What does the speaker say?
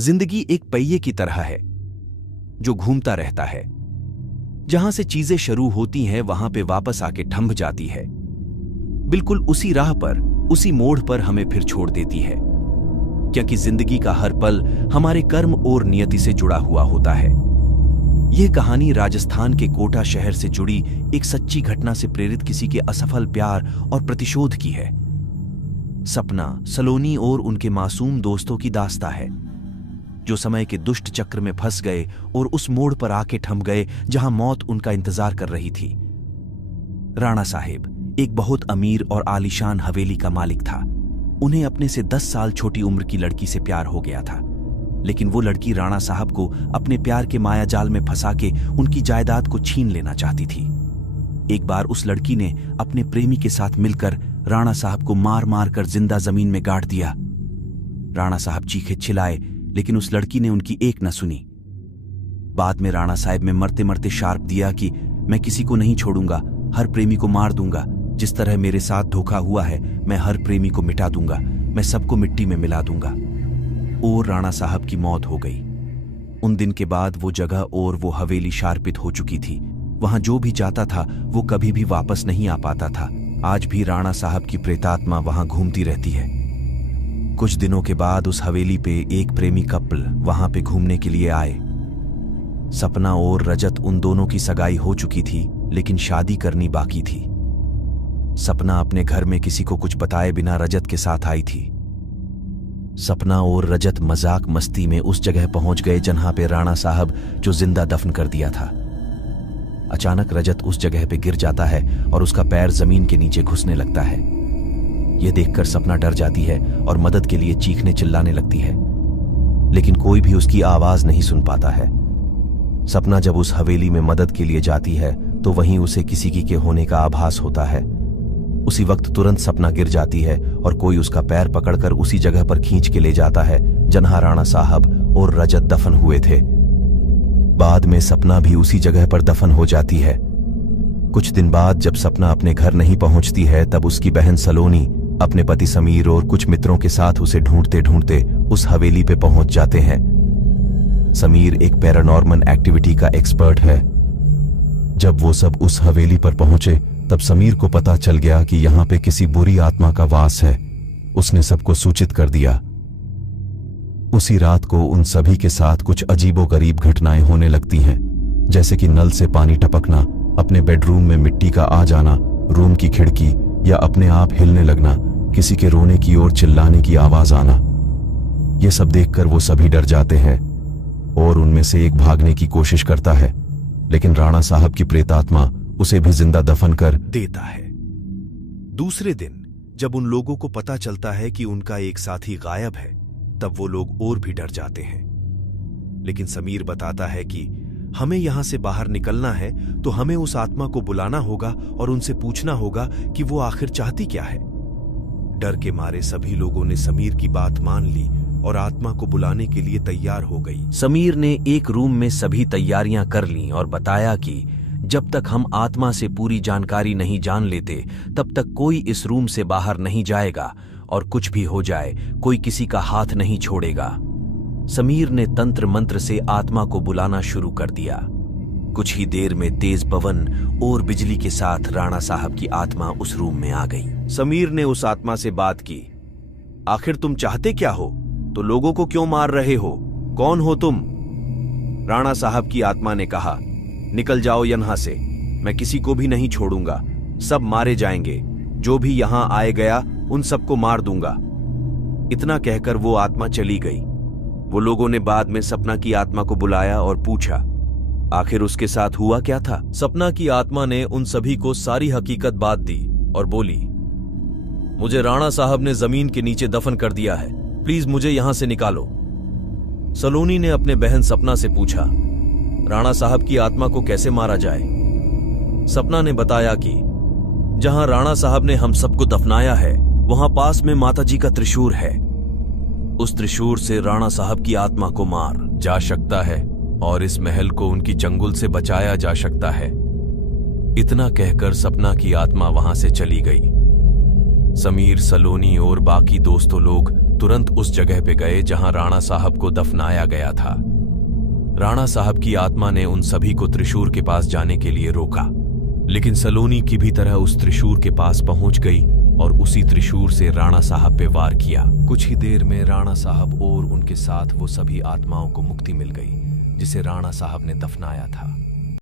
जिंदगी एक पहिए की तरह है जो घूमता रहता है। जहां से चीजें शुरू होती हैं वहां पे वापस आके थंभ जाती है। बिल्कुल उसी राह पर, उसी मोड़ पर हमें फिर छोड़ देती है, क्योंकि जिंदगी का हर पल हमारे कर्म और नियति से जुड़ा हुआ होता है। यह कहानी राजस्थान के कोटा शहर से जुड़ी एक सच्ची घटना से प्रेरित किसी के असफल प्यार और प्रतिशोध की है। सपना, सलोनी और उनके मासूम दोस्तों की दास्ता है, जो समय के दुष्ट चक्र में फंस गए और उस मोड़ पर आके थम गए जहां मौत उनका इंतजार कर रही थी। राणा साहेब एक बहुत अमीर और आलीशान हवेली का मालिक था। उन्हें अपने से 10 साल छोटी उम्र की लड़की से प्यार हो गया था, लेकिन वो लड़की राणा साहब को अपने प्यार के मायाजाल में फंसा के उनकी जायदाद को छीन लेना चाहती थी। एक बार उस लड़की ने अपने प्रेमी के साथ मिलकर राणा साहब को मार मार कर जिंदा जमीन में गाड़ दिया। राणा साहब चीखे चिल्लाए, लेकिन उस लड़की ने उनकी एक न सुनी। बाद में राणा साहब में मरते मरते शार्प दिया कि मैं किसी को नहीं छोड़ूंगा, हर प्रेमी को मार दूंगा। जिस तरह मेरे साथ धोखा हुआ है, मैं हर प्रेमी को मिटा दूंगा, मैं सबको मिट्टी में मिला दूंगा। और राणा साहब की मौत हो गई। उन दिन के बाद वो जगह और वो हवेली शार्पित हो चुकी थी। वहां जो भी जाता था वो कभी भी वापस नहीं आ पाता था। आज भी राणा साहब की प्रेतात्मा वहां घूमती रहती है। कुछ दिनों के बाद उस हवेली पे एक प्रेमी कपल वहां पे घूमने के लिए आए। सपना और रजत, उन दोनों की सगाई हो चुकी थी, लेकिन शादी करनी बाकी थी। सपना अपने घर में किसी को कुछ बताए बिना रजत के साथ आई थी। सपना और रजत मजाक मस्ती में उस जगह पहुंच गए जहां पे राणा साहब जो जिंदा दफन कर दिया था। अचानक रजत उस जगह पे गिर जाता है और उसका पैर जमीन के नीचे घुसने लगता है। यह देखकर सपना डर जाती है और मदद के लिए चीखने चिल्लाने लगती है, लेकिन कोई भी उसकी आवाज नहीं सुन पाता है। सपना जब उस हवेली में मदद के लिए जाती है तो वहीं उसे किसी के होने का आभास होता है। उसी वक्त तुरंत सपना गिर जाती है और कोई उसका पैर पकड़कर उसी जगह पर खींच के ले जाता है जहां राणा साहब और रजत दफन हुए थे। बाद में सपना भी उसी जगह पर दफन हो जाती है। कुछ दिन बाद जब सपना अपने घर नहीं पहुंचती है, तब उसकी बहन सलोनी अपने पति समीर और कुछ मित्रों के साथ उसे ढूंढते ढूंढते उस हवेली पे पहुंच जाते हैं। समीर एक पैरानॉर्मल एक्टिविटी का एक्सपर्ट है। जब वो सब उस हवेली पर पहुंचे तब समीर को पता चल गया कि यहां पे किसी बुरी आत्मा का वास है। उसने सबको सूचित कर दिया। उसी रात को उन सभी के साथ कुछ अजीबोगरीब घटनाएं होने लगती हैं, जैसे कि नल से पानी टपकना, अपने बेडरूम में मिट्टी का आ जाना, रूम की खिड़की या अपने आप हिलने लगना, किसी के रोने की और चिल्लाने की आवाज आना। यह सब देखकर वो सभी डर जाते हैं और उनमें से एक भागने की कोशिश करता है, लेकिन राणा साहब की प्रेतात्मा उसे भी जिंदा दफन कर देता है। दूसरे दिन जब उन लोगों को पता चलता है कि उनका एक साथी गायब है, तब वो लोग और भी डर जाते हैं। लेकिन समीर बताता है कि हमें यहां से बाहर निकलना है तो हमें उस आत्मा को बुलाना होगा और उनसे पूछना होगा कि वो आखिर चाहती क्या है। डर के मारे सभी लोगों ने समीर की बात मान ली और आत्मा को बुलाने के लिए तैयार हो गई। समीर ने एक रूम में सभी तैयारियां कर लीं और बताया कि जब तक हम आत्मा से पूरी जानकारी नहीं जान लेते, तब तक कोई इस रूम से बाहर नहीं जाएगा और कुछ भी हो जाए कोई किसी का हाथ नहीं छोड़ेगा। समीर ने तंत्र मंत्र से आत्मा को बुलाना शुरू कर दिया। कुछ ही देर में तेज पवन और बिजली के साथ राणा साहब की आत्मा उस रूम में आ गई। समीर ने उस आत्मा से बात की, आखिर तुम चाहते क्या हो? तो लोगों को क्यों मार रहे हो? कौन हो तुम? राणा साहब की आत्मा ने कहा, निकल जाओ यहां से, मैं किसी को भी नहीं छोड़ूंगा, सब मारे जाएंगे। जो भी यहां आए गया उन सबको मार दूंगा। इतना कहकर वो आत्मा चली गई। वो लोगों ने बाद में सपना की आत्मा को बुलाया और पूछा, आखिर उसके साथ हुआ क्या था? सपना की आत्मा ने उन सभी को सारी हकीकत बात दी और बोली, मुझे राणा साहब ने जमीन के नीचे दफन कर दिया है, प्लीज मुझे यहां से निकालो। सलोनी ने अपने बहन सपना से पूछा, राणा साहब की आत्मा को कैसे मारा जाए? सपना ने बताया कि जहां राणा साहब ने हम सबको दफनाया है वहां पास में माताजी का त्रिशूल है। उस त्रिशूल से राणा साहब की आत्मा को मार जा सकता है और इस महल को उनकी चंगुल से बचाया जा सकता है। इतना कहकर सपना की आत्मा वहां से चली गई। समीर, सलोनी और बाकी दोस्तों लोग तुरंत उस जगह पे गए जहां राणा साहब को दफनाया गया था। राणा साहब की आत्मा ने उन सभी को त्रिशूर के पास जाने के लिए रोका, लेकिन सलोनी की भी तरह उस त्रिशूर के पास पहुंच गई और उसी त्रिशूर से राणा साहब पे वार किया। कुछ ही देर में राणा साहब और उनके साथ वो सभी आत्माओं को मुक्ति मिल गई जिसे राणा साहब ने दफनाया था।